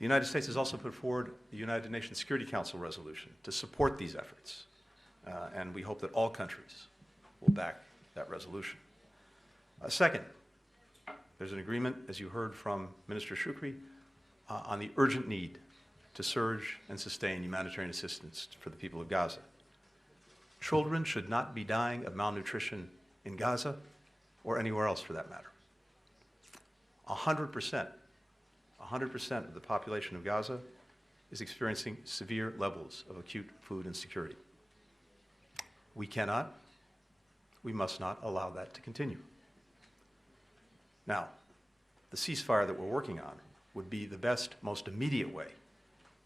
The United States has also put forward the United Nations Security Council resolution to support these efforts, and we hope that all countries will back that resolution. Second, there's an agreement, as you heard from Minister Shoukry, on the urgent need to surge and sustain humanitarian assistance for the people of Gaza. Children should not be dying of malnutrition in Gaza or anywhere else for that matter. 100% of the population of Gaza is experiencing severe levels of acute food insecurity. We cannot, we must not allow that to continue. Now, the ceasefire that we're working on would be the best, most immediate way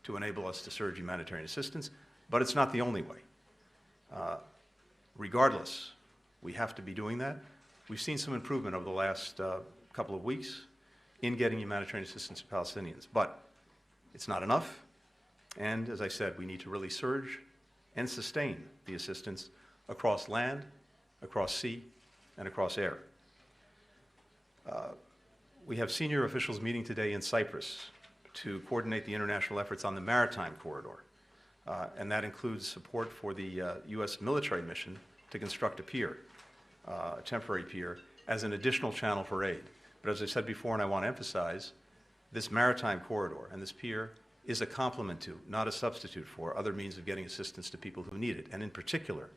to enable us to surge humanitarian assistance, but it's not the only way. Regardless, we have to be doing that. We've seen some improvement over the last couple of weeks in getting humanitarian assistance to Palestinians, but it's not enough. And as I said, we need to really surge and sustain the assistance across land, across sea, and across air. We have senior officials meeting today in Cyprus to coordinate the international efforts on the maritime corridor, and that includes support for the U.S. military mission to construct a pier, a temporary pier, as an additional channel for aid. But as I said before, and I want to emphasize, this maritime corridor and this pier is a complement to, not a substitute for, other means of getting assistance to people who need it. And in particular,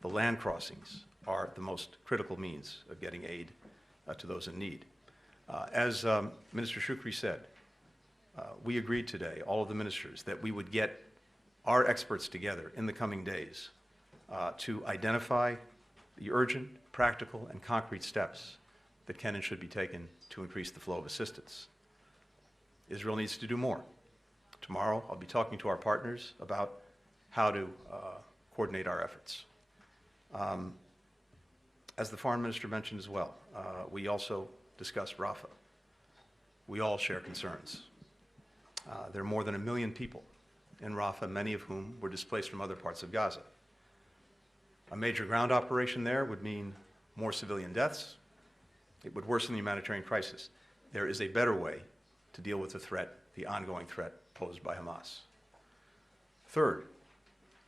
the land crossings are the most critical means of getting aid to those in need. As Minister Shoukry said, we agreed today, all of the ministers, that we would get our experts together in the coming days to identify the urgent, practical, and concrete steps that can and should be taken to increase the flow of assistance. Israel needs to do more. Tomorrow, I'll be talking to our partners about how to coordinate our efforts. As the foreign minister mentioned as well, we also discussed Rafah. We all share concerns. There are more than 1 million people in Rafah, many of whom were displaced from other parts of Gaza. A major ground operation there would mean more civilian deaths. It would worsen the humanitarian crisis. There is a better way to deal with the threat, the ongoing threat posed by Hamas. Third,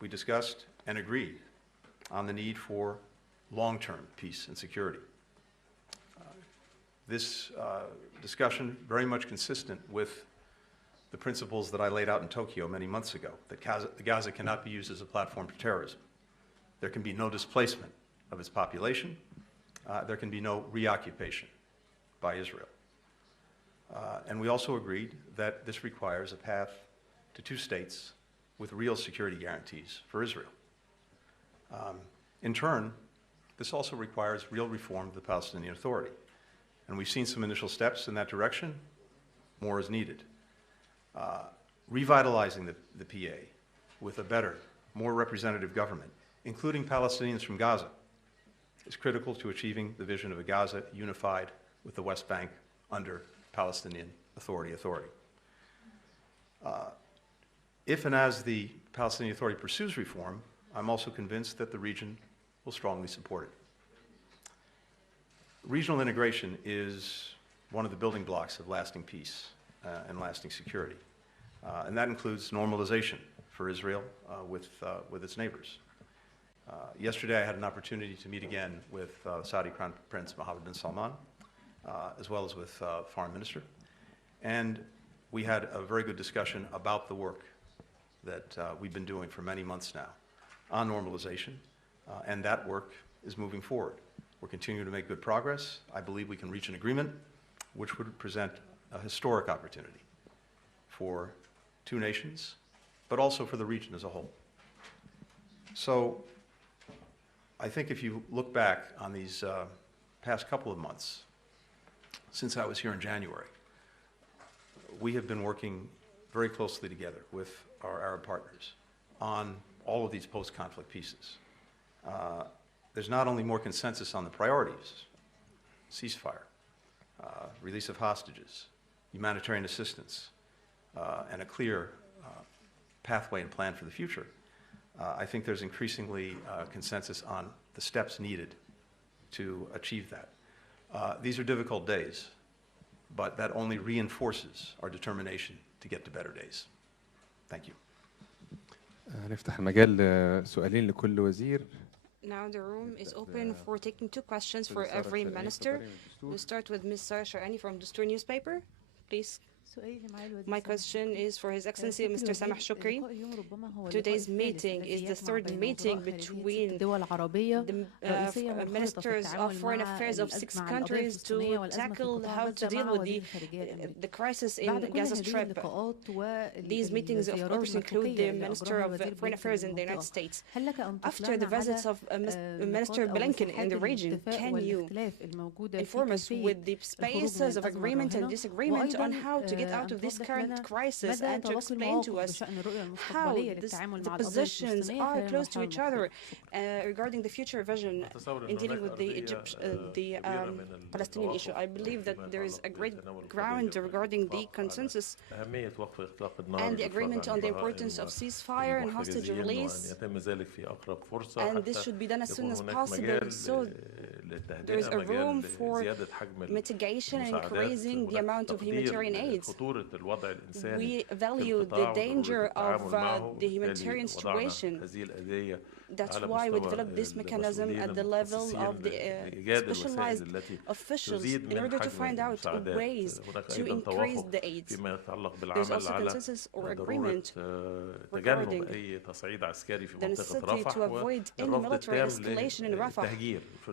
we discussed and agreed on the need for long-term peace and security. This discussion very much consistent with the principles that I laid out in Tokyo many months ago, that Gaza cannot be used as a platform for terrorism. There can be no displacement of its population. There can be no reoccupation by Israel. And we also agreed that this requires a path to 2 states with real security guarantees for Israel. In turn, this also requires real reform of the Palestinian Authority. And we've seen some initial steps in that direction. More is needed. Revitalizing the PA with a better, more representative government, including Palestinians from Gaza, is critical to achieving the vision of a Gaza unified with the West Bank under Palestinian Authority. If and as the Palestinian Authority pursues reform, I'm also convinced that the region will strongly support it. Regional integration is one of the building blocks of lasting peace and lasting security. And that includes normalization for Israel with its neighbors. Yesterday I had an opportunity to meet again with Saudi Crown Prince Mohammed bin Salman, as well as with the Foreign Minister. And we had a very good discussion about the work that we've been doing for many months now on normalization, and that work is moving forward. We're continuing to make good progress. I believe we can reach an agreement which would present a historic opportunity for 2 nations, but also for the region as a whole. So I think if you look back on these past couple of months, since I was here in January, we have been working very closely together with our Arab partners on all of these post-conflict pieces. There's not only more consensus on the priorities, ceasefire, release of hostages, humanitarian assistance, and a clear pathway and plan for the future. I think there's increasingly consensus on the steps needed to achieve that. These are difficult days but that only reinforces our determination to get to better days. Thank you. هنفتح المجال لسؤالين لكل وزير. Now the room is open for taking 2 questions for every minister. We'll start with Ms. Sarah Sharani from Dastur newspaper. Please. My question is for His Excellency Mr. Sameh Shoukry. Today's meeting is the 3rd meeting between the ministers of foreign affairs of 6 countries to tackle how to deal with the crisis in Gaza Strip. These meetings, of course, include the Minister of Foreign Affairs in the United States. After the visits of Minister Blinken in the region, can you inform us with the spaces of agreement and disagreement on how to get out of this current crisis and to explain to us how the positions are close to each other regarding the future vision in dealing with the Palestinian issue. I believe that there is a great ground regarding the consensus and the agreement on the importance of ceasefire and hostage release, and this should be done as soon as possible, so there is a room for mitigation and increasing the amount of humanitarian aid. We value the danger of the humanitarian situation. That's why we developed this mechanism at the level of the specialized officials in order to find out ways to increase the aid. There's also consensus or agreement regarding the necessity to avoid any military escalation in Rafah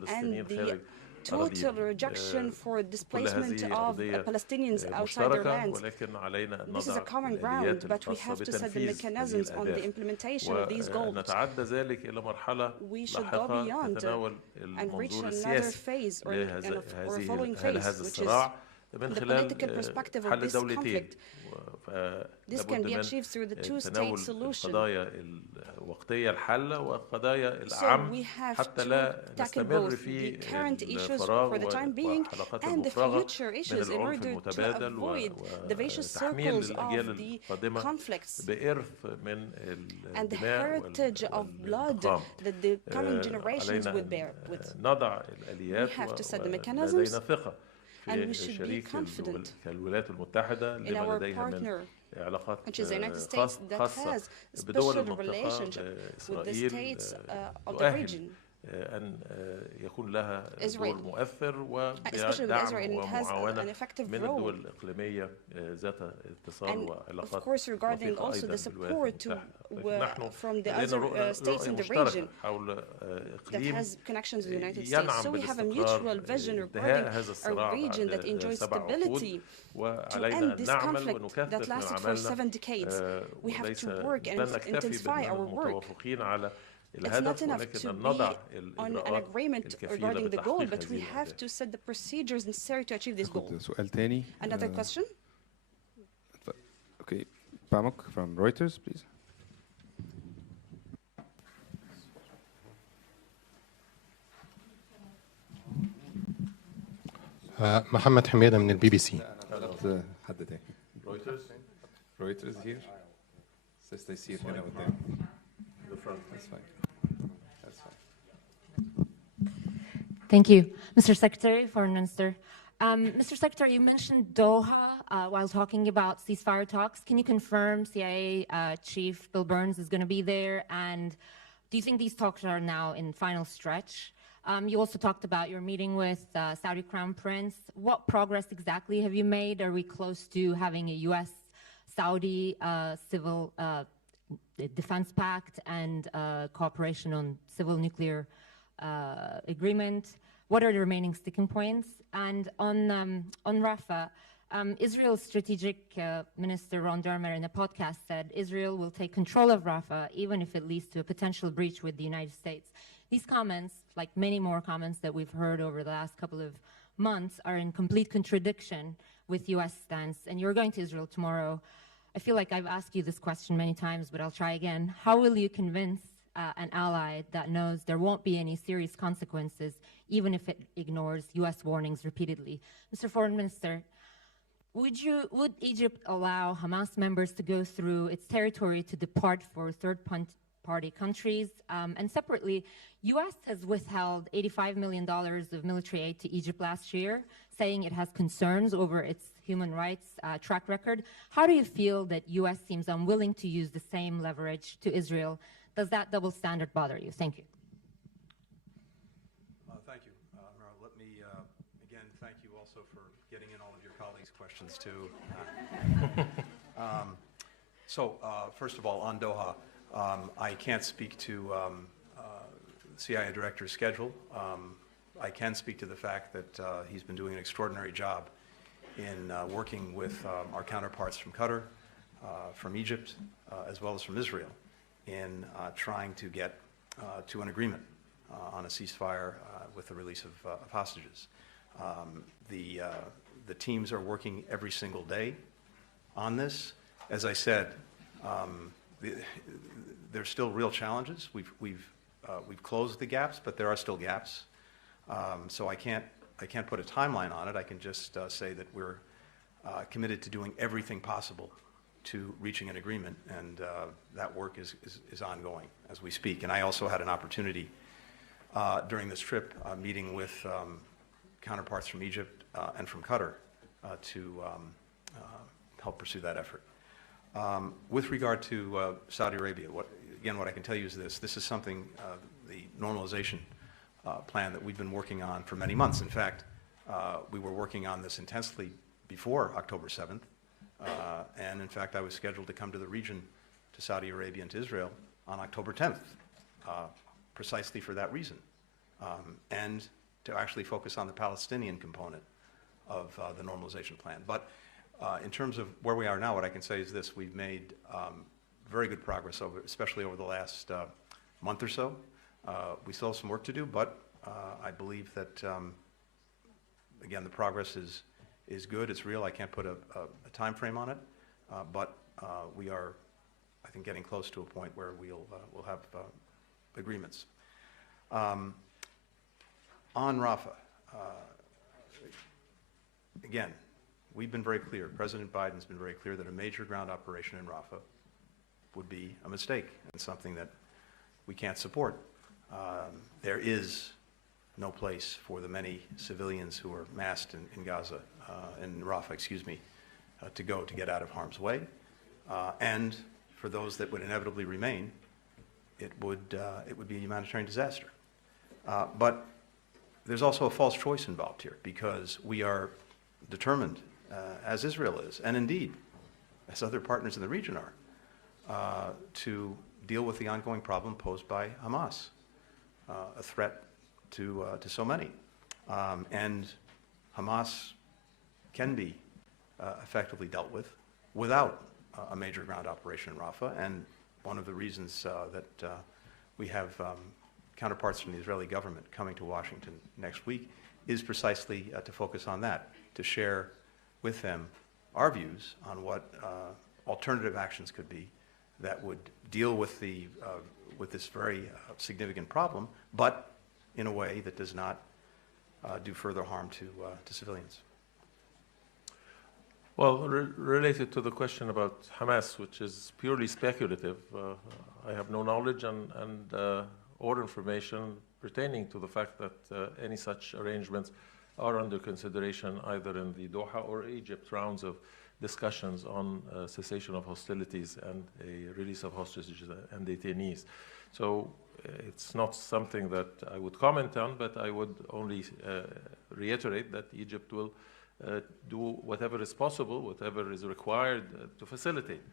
and the total rejection for displacement of Palestinians outside their land. This is a common ground, but we have to set the mechanisms on the implementation of these goals. We should go beyond and reach another phase or a following phase, which is the political perspective of this conflict. This can be achieved through the 2-state solution. So we have to tackle both the current issues for the time being and the future issues in order to avoid the vicious circles of the conflicts and the heritage of blood that the coming generations would bear with. We have to set the mechanisms, and we should be confident in our partner, which is the United States, that has a special relationship with the states of the region. Israel, especially with Israel, it has an effective role. And of course, regarding also the support from the other states in the region that has connections with the United States. So we have a mutual vision regarding a region that enjoys stability to end this conflict that lasted for 7 decades. We have to work and intensify our work. It's not enough to be on an agreement regarding the goal, but we have to set the procedures necessary to achieve this goal. Another question? Okay, Pamuk from Reuters, please. محمد حميدة من الBBC. حد تاني. Reuters here. Sister يصير هنا قدام. The front. That's fine. That's fine. Thank you, Mr. Secretary, Foreign Minister. Mr. Secretary, you mentioned Doha while talking about ceasefire talks. Can you confirm CIA Chief Bill Burns is going to be there? And do you think these talks are now in final stretch? You also talked about your meeting with Saudi Crown Prince. What progress exactly have you made? Are we close to having a U.S.-Saudi civil defense pact and cooperation on civil nuclear agreement? What are the remaining sticking points? And on Rafah, Israel's strategic minister Ron Dermer in a podcast said Israel will take control of Rafah even if it leads to a potential breach with the United States. These comments, like many more comments that we've heard over the last couple of months, are in complete contradiction with U.S. stance. And you're going to Israel tomorrow. I feel like I've asked you this question many times, but I'll try again. How will you convince an ally that knows there won't be any serious consequences, even if it ignores U.S. warnings repeatedly? Mr. Foreign Minister, would Egypt allow Hamas members to go through its territory to depart for third-party countries? And separately, U.S. has withheld $85 million of military aid to Egypt last year, saying it has concerns over its human rights track record. How do you feel that U.S. seems unwilling to use the same leverage to Israel? Does that double standard bother you? Thank you. Thank you, Meryl. Let me, again, thank you also for getting in all of your colleagues' questions, too. First of all, on Doha, I can't speak to the CIA director's schedule. I can speak to the fact that he's been doing an extraordinary job in working with our counterparts from Qatar, from Egypt, as well as from Israel, in trying to get to an agreement on a ceasefire with the release of hostages. The teams are working every single day on this. As I said, there's still real challenges. We've closed the gaps, but there are still gaps. So I can't put a timeline on it. I can just say that we're committed to doing everything possible to reaching an agreement, and that work is ongoing as we speak. And I also had an opportunity during this trip meeting with counterparts from Egypt and from Qatar to help pursue that effort. With regard to Saudi Arabia, what I can tell you is this is something, the normalization plan that we've been working on for many months. In fact, we were working on this intensely before October 7th. And in fact, I was scheduled to come to the region, to Saudi Arabia and to Israel on October 10th, precisely for that reason, and to actually focus on the Palestinian component of the normalization plan. But in terms of where we are now, what I can say is this: we've made very good progress, especially over the last month or so. We still have some work to do, but I believe that, again, the progress is good. It's real. I can't put a time frame on it, but we are, I think, getting close to a point where we'll have agreements. On Rafah, again, we've been very clear. President Biden's been very clear that a major ground operation in Rafah would be a mistake and something that we can't support. There is no place for the many civilians who are massed in Gaza, in Rafah, to go to get out of harm's way. And for those that would inevitably remain, it would be a humanitarian disaster. But there's also a false choice involved here, because we are determined, as Israel is, and indeed as other partners in the region are, to deal with the ongoing problem posed by Hamas, a threat to so many. And Hamas can be effectively dealt with without a major ground operation in Rafah. And one of the reasons that we have counterparts from the Israeli government coming to Washington next week is precisely to focus on that, to share with them our views on what alternative actions could be that would deal with this very significant problem, but in a way that does not do further harm to civilians. Well, related to the question about Hamas, which is purely speculative, I have no knowledge or information pertaining to the fact that any such arrangements are under consideration either in the Doha or Egypt rounds of discussions on cessation of hostilities and a release of hostages and detainees. So it's not something that I would comment on, but I would only reiterate that Egypt will do whatever is possible, whatever is required to facilitate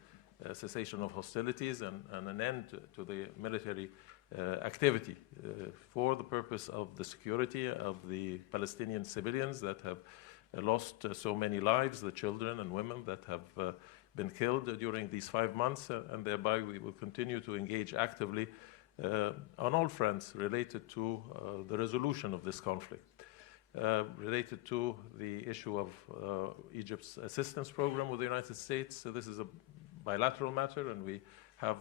cessation of hostilities and an end to the military activity for the purpose of the security of the Palestinian civilians that have lost so many lives, the children and women that have been killed during these 5 months, and thereby we will continue to engage actively on all fronts related to the resolution of this conflict. Related to the issue of Egypt's assistance program with the United States, so this is a bilateral matter, and we have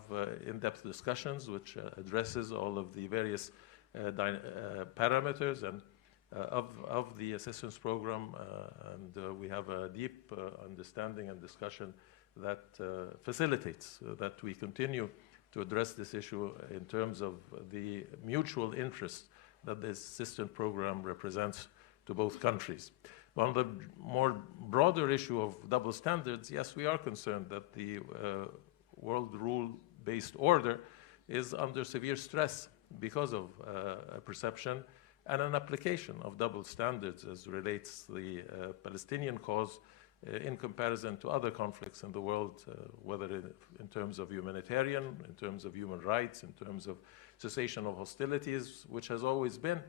in-depth discussions which addresses all of the various parameters and of the assistance program, and we have a deep understanding and discussion that facilitates that we continue to address this issue in terms of the mutual interest that this assistance program represents to both countries. On the more broader issue of double standards, yes, we are concerned that the world rule-based order is under severe stress because of a perception and an application of double standards as relates the Palestinian cause in comparison to other conflicts in the world, whether in terms of humanitarian, in terms of human rights, in terms of cessation of hostilities, which has always been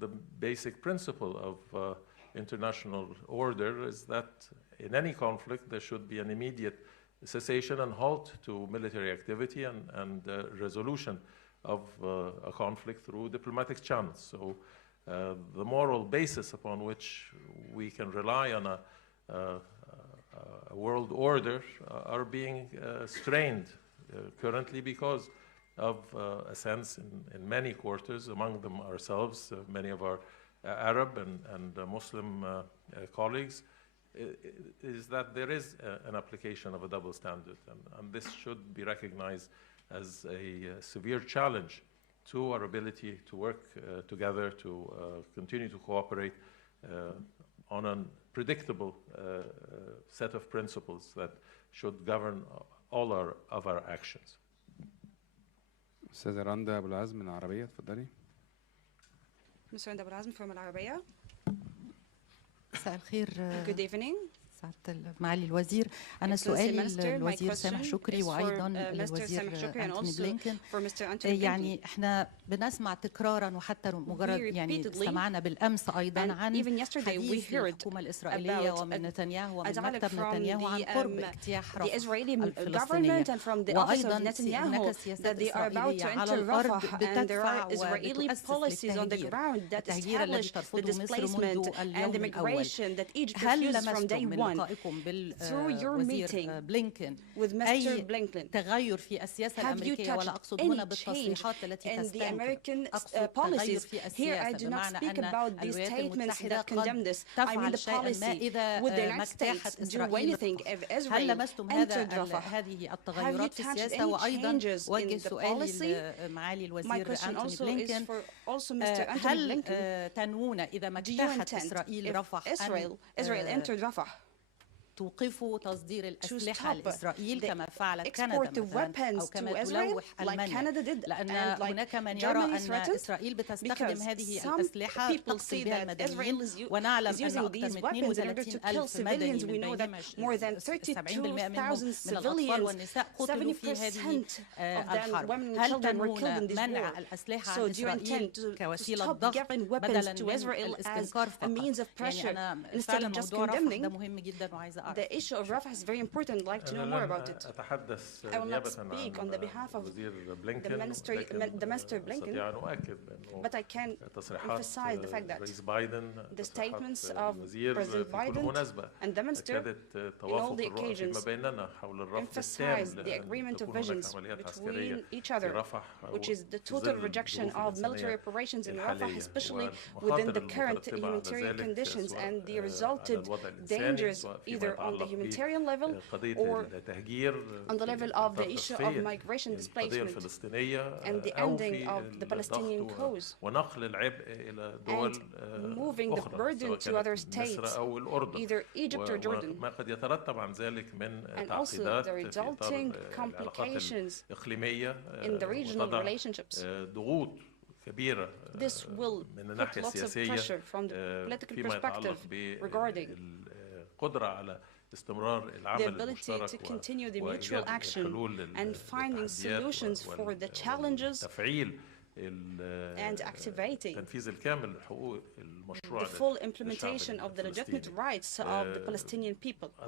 the basic principle of international order, is that in any conflict there should be an immediate cessation and halt to military activity and resolution of a conflict through diplomatic channels. So the moral basis upon which we can rely on a world order are being strained currently because of a sense in many quarters, among them ourselves, many of our Arab and Muslim colleagues, is that there is an application of a double standard, and this should be recognized as a severe challenge to our ability to work together, to continue to cooperate on a predictable set of principles that should govern all of our actions. أستاذة رندا أبو العزم من العربية، اتفضلي. Mr. Randa Abou Azm from Al Arabiya. مساء الخير. Good evening. سعادة معالي الوزير، أنا سؤالي للوزير سامح شكري وأيضا للوزير أنتوني بلينكن. يعني إحنا بنسمع تكرارا وحتى مجرد يعني سمعنا بالأمس أيضا عن حديث الحكومة الإسرائيلية ومن نتنياهو ومن مكتب نتنياهو عن قرب اجتياح رفح الفلسطينية، وأيضا هناك سياسات إسرائيلية على الأرض بتدفع وبتؤسس لتهجير الذي ترفضه مصر منذ اليوم الأول. هل لمستم من لقائكم بالوزير بلينكن أي تغير في السياسة الأمريكية، ولا أقصد هنا بالتصريحات التي تستنكر، أقصد تغير في السياسة بمعنى أن الولايات المتحدة قد تفعل شيئا ما إذا ما اجتاحت إسرائيل؟ هل لمستم هذه التغيرات في السياسة؟ وأيضا وجه سؤالي لمعالي الوزير أنتوني بلينكن، هل تنوون إذا ما اجتاحت إسرائيل رفح أن توقفوا تصدير الأسلحة لإسرائيل كما فعلت كندا مثلا أو كما تلوح ألمانيا، لأن هناك من يرى أن إسرائيل بتستخدم هذه الأسلحة تقتل بها المدنيين، ونعلم أن أكثر من 32,000 مدني من بينهم 70% منهم من الأطفال والنساء قتلوا في هذه الحرب. هل تنوون منع الأسلحة عن إسرائيل كوسيلة ضغط بدلا من الاستنكار فقط؟ يعني أنا فعلا موضوع رفح ده مهم جدا وعايزة The issue of Rafah is very important. I'd like to know more about it. I will not speak on the behalf of the Minister Blinken, but I can emphasize the fact that the statements of President Biden and the Minister in all the occasions emphasize the agreement of visions between each other, which is the total rejection of military operations in Rafah, especially within the current humanitarian conditions and the resulted dangers either on the humanitarian level or on the level of the issue of migration displacement and the ending of the Palestinian cause and moving the burden to other states, either Egypt or Jordan, and also the resulting complications in the regional relationships. This will put lots of pressure from the political perspective regarding the ability to continue the mutual action and finding solutions for the challenges and activating the full implementation of the legitimate rights of the Palestinian people. I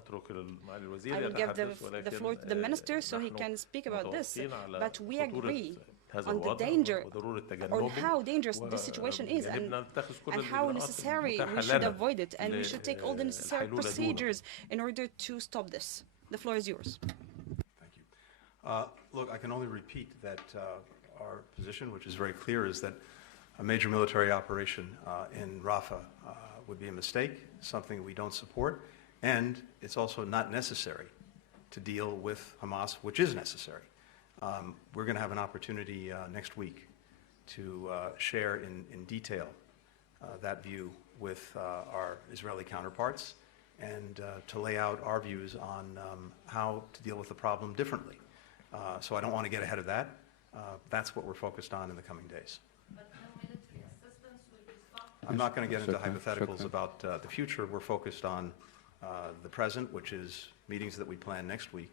will give the floor to the minister so he can speak about this, but we agree on the danger, on how dangerous this situation is and how necessary we should avoid it, and we should take all the necessary procedures in order to stop this. The floor is yours. Thank you. Look, I can only repeat that our position, which is very clear, is that a major military operation in Rafah would be a mistake, something we don't support, and it's also not necessary to deal with Hamas, which is necessary. We're going to have an opportunity next week to share in detail that view with our Israeli counterparts and to lay out our views on how to deal with the problem differently. So I don't want to get ahead of that. That's what we're focused on in the coming days. But no military assistance will be stopped. I'm not going to get into Shoukry. hypotheticals about the future. We're focused on the present, which is meetings that we plan next week,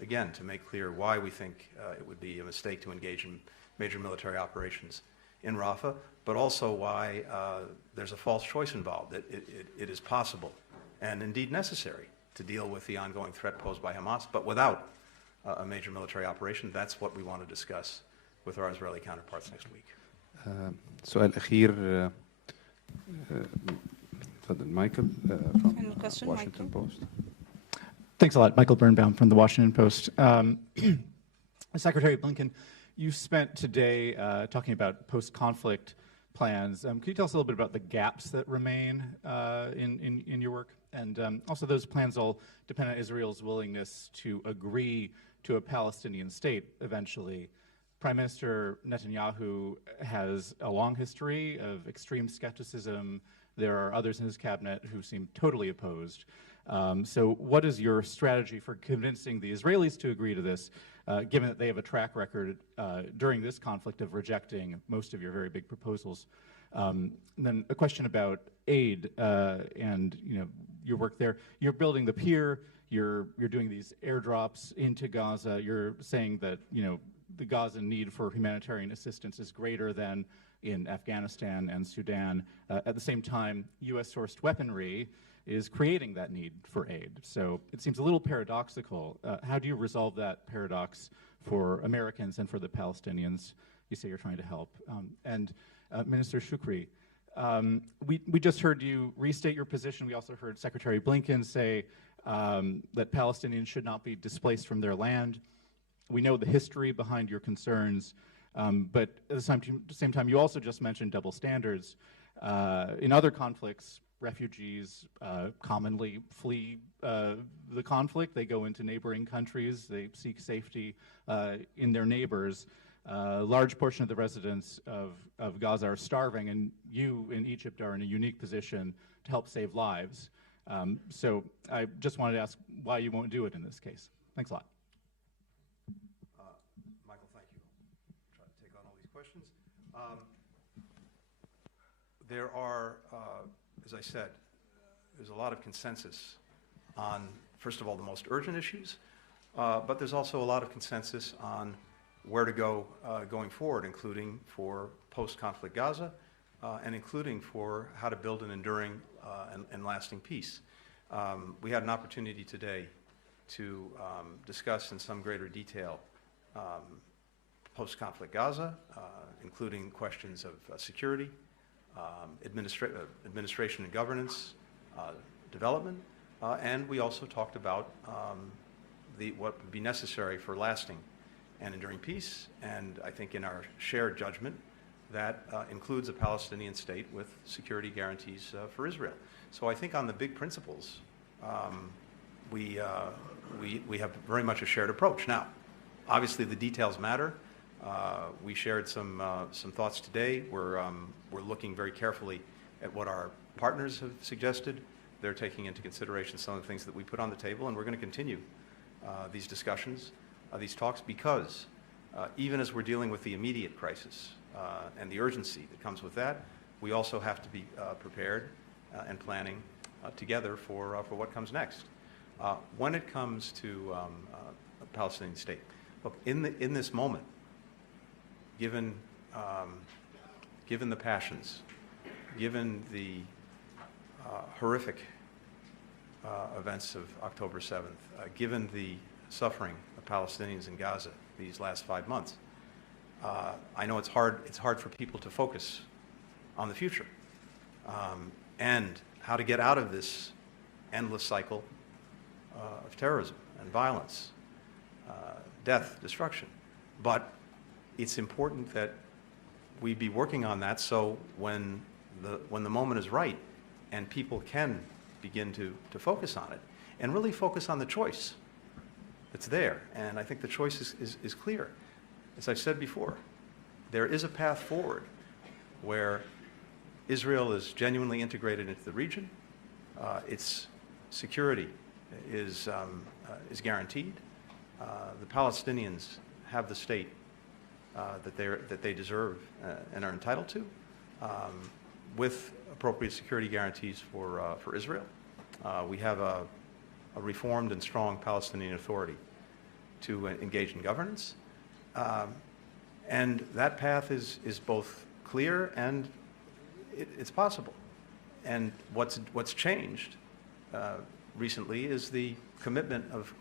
again, to make clear why we think it would be a mistake to engage in major military operations in Rafah, but also why there's a false choice involved. It is possible and indeed necessary to deal with the ongoing threat posed by Hamas, but without a major military operation. That's what we want to discuss with our Israeli counterparts next week. سؤال أخير تفضل مايكل Final from question, Washington Michael. Post. Thanks a lot. Michael Birnbaum from the Washington Post. Secretary Blinken, you spent today talking about post-conflict plans. Can you tell us a little bit about the gaps that remain in your work? And also those plans all depend on Israel's willingness to agree to a Palestinian state eventually. Prime Minister Netanyahu has a long history of extreme skepticism. There are others in his cabinet who seem totally opposed. So what is your strategy for convincing the Israelis to agree to this, given that they have a track record during this conflict of rejecting most of your very big proposals? And then a question about aid and your work there. You're building the pier. You're doing these airdrops into Gaza. You're saying that the Gaza need for humanitarian assistance is greater than in Afghanistan and Sudan. At the same time, U.S.-sourced weaponry is creating that need for aid. So it seems a little paradoxical. How do you resolve that paradox for Americans and for the Palestinians you say you're trying to help? And Minister Shoukry, we just heard you restate your position. We also heard Secretary Blinken say that Palestinians should not be displaced from their land. We know the history behind your concerns, but at the same time, you also just mentioned double standards. In other conflicts, refugees commonly flee the conflict. They go into neighboring countries. They seek safety in their neighbors. A large portion of the residents of Gaza are starving, and you in Egypt are in a unique position to help save lives. So I just wanted to ask why you won't do it in this case. Thanks a lot. Michael, thank you. I'll try to take on all these questions. There are, as I said, there's a lot of consensus on, first of all, the most urgent issues, but there's also a lot of consensus on where to go going forward, including for post-conflict Gaza, and including for how to build an enduring and lasting peace. We had an opportunity today to discuss in some greater detail post-conflict Gaza, including questions of security, administration and governance, development, and we also talked about what would be necessary for lasting and enduring peace, and I think in our shared judgment, that includes a Palestinian state with security guarantees for Israel. So I think on the big principles, we have very much a shared approach. Now, obviously the details matter. We shared some thoughts today. We're looking very carefully at what our partners have suggested. They're taking into consideration some of the things that we put on the table, and we're going to continue these discussions, these talks, because even as we're dealing with the immediate crisis and the urgency that comes with that, we also have to be prepared and planning together for what comes next. When it comes to a Palestinian state, look, in this moment, given the passions, given the horrific events of October 7th, given the suffering of Palestinians in Gaza these last 5 months, I know it's hard for people to focus on the future and how to get out of this endless cycle of terrorism and violence, death, destruction. But it's important that we be working on that, so when the moment is right and people can begin to focus on it and really focus on the choice that's there. And I think the choice is clear. As I've said before, there is a path forward where Israel is genuinely integrated into the region. Its security is guaranteed. The Palestinians have the state that they deserve and are entitled to, with appropriate security guarantees for Israel. We have a reformed and strong Palestinian Authority to engage in governance. And that path is both clear and it's possible. And what's changed recently is the commitment of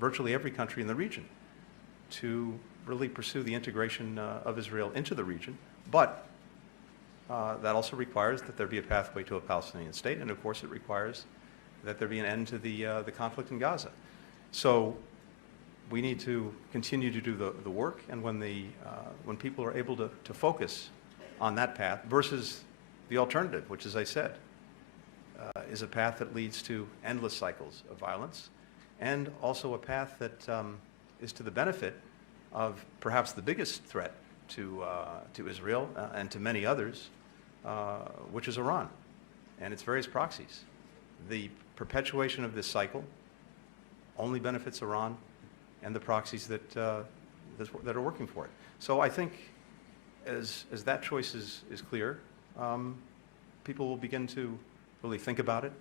virtually every country in the region to really pursue the integration of Israel into the region. But that also requires that there be a pathway to a Palestinian state, and of course it requires that there be an end to the conflict in Gaza. So we need to continue to do the work, and when people are able to focus on that path versus the alternative, which, as I said, is a path that leads to endless cycles of violence, and also a path that is to the benefit of perhaps the biggest threat to Israel and to many others, which is Iran and its various proxies. The perpetuation of this cycle only benefits Iran and the proxies that are working for it. So I think as that choice is clear, people will begin to really think about it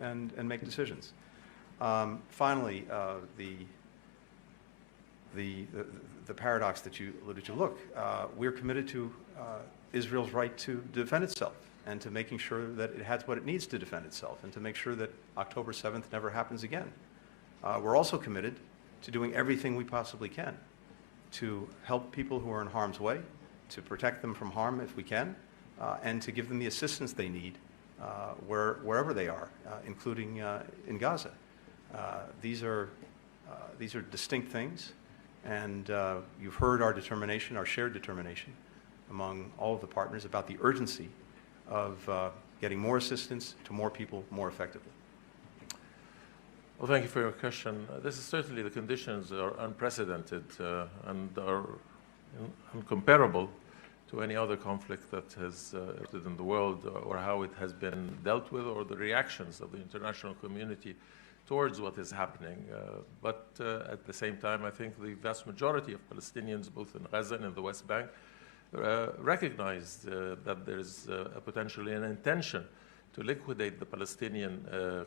and make decisions. Finally, the paradox that you alluded to. Look, we're committed to Israel's right to defend itself and to making sure that it has what it needs to defend itself and to make sure that October 7th never happens again. We're also committed to doing everything we possibly can to help people who are in harm's way, to protect them from harm if we can, and to give them the assistance they need wherever they are, including in Gaza. These are distinct things, and you've heard our determination, our shared determination among all of the partners about the urgency of getting more assistance to more people more effectively. Well, thank you for your question. This is certainly, the conditions are unprecedented and are incomparable to any other conflict that has existed in the world, or how it has been dealt with, or the reactions of the international community towards what is happening. But at the same time, I think the vast majority of Palestinians, both in Gaza and in the West Bank, recognize that there is potentially an intention to liquidate the Palestinian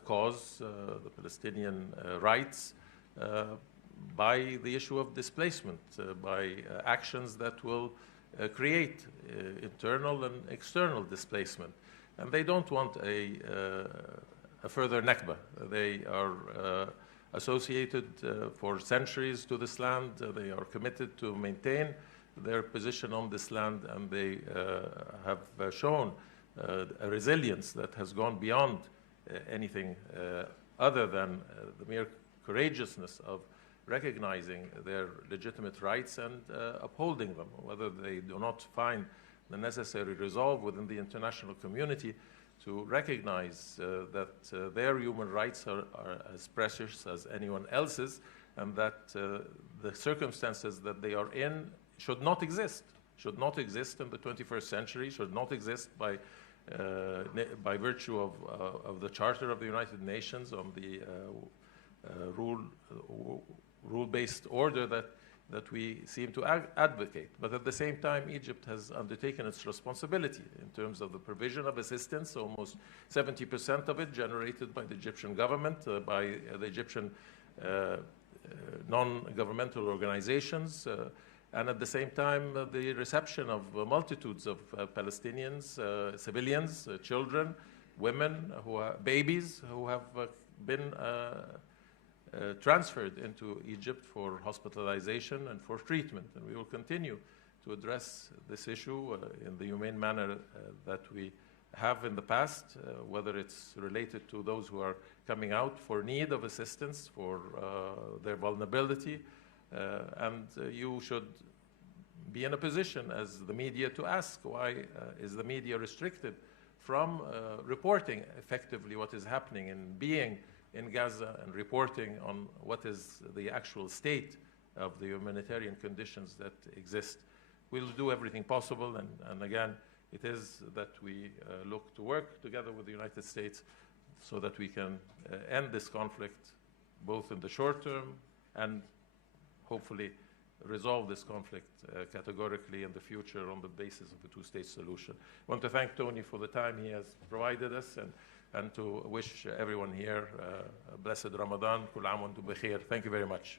cause, the Palestinian rights, by the issue of displacement, by actions that will create internal and external displacement. And they don't want a further Nakba. They are associated for centuries to this land. They are committed to maintain their position on this land, and they have shown a resilience that has gone beyond anything other than the mere courageousness of recognizing their legitimate rights and upholding them, whether they do not find the necessary resolve within the international community to recognize that their human rights are as precious as anyone else's, and that the circumstances that they are in should not exist in the 21st century, should not exist by virtue of the Charter of the United Nations, on the rule-based order that we seem to advocate. But at the same time, Egypt has undertaken its responsibility in terms of the provision of assistance, almost 70% of it generated by the Egyptian government, by the Egyptian non-governmental organizations, and at the same time, the reception of multitudes of Palestinians, civilians, children, women, babies who have been transferred into Egypt for hospitalization and for treatment. And we will continue to address this issue in the humane manner that we have in the past, whether it's related to those who are coming out for need of assistance, for their vulnerability. And you should be in a position as the media to ask, why is the media restricted from reporting effectively what is happening and being in Gaza and reporting on what is the actual state of the humanitarian conditions that exist. We'll do everything possible, and again, it is that we look to work together with the United States so that we can end this conflict both in the short term and hopefully resolve this conflict categorically in the future on the basis of a two-state solution. I want to thank Tony for the time he has provided us and to wish everyone here a blessed Ramadan. Kul aam wa antum bi khair. Thank you very much.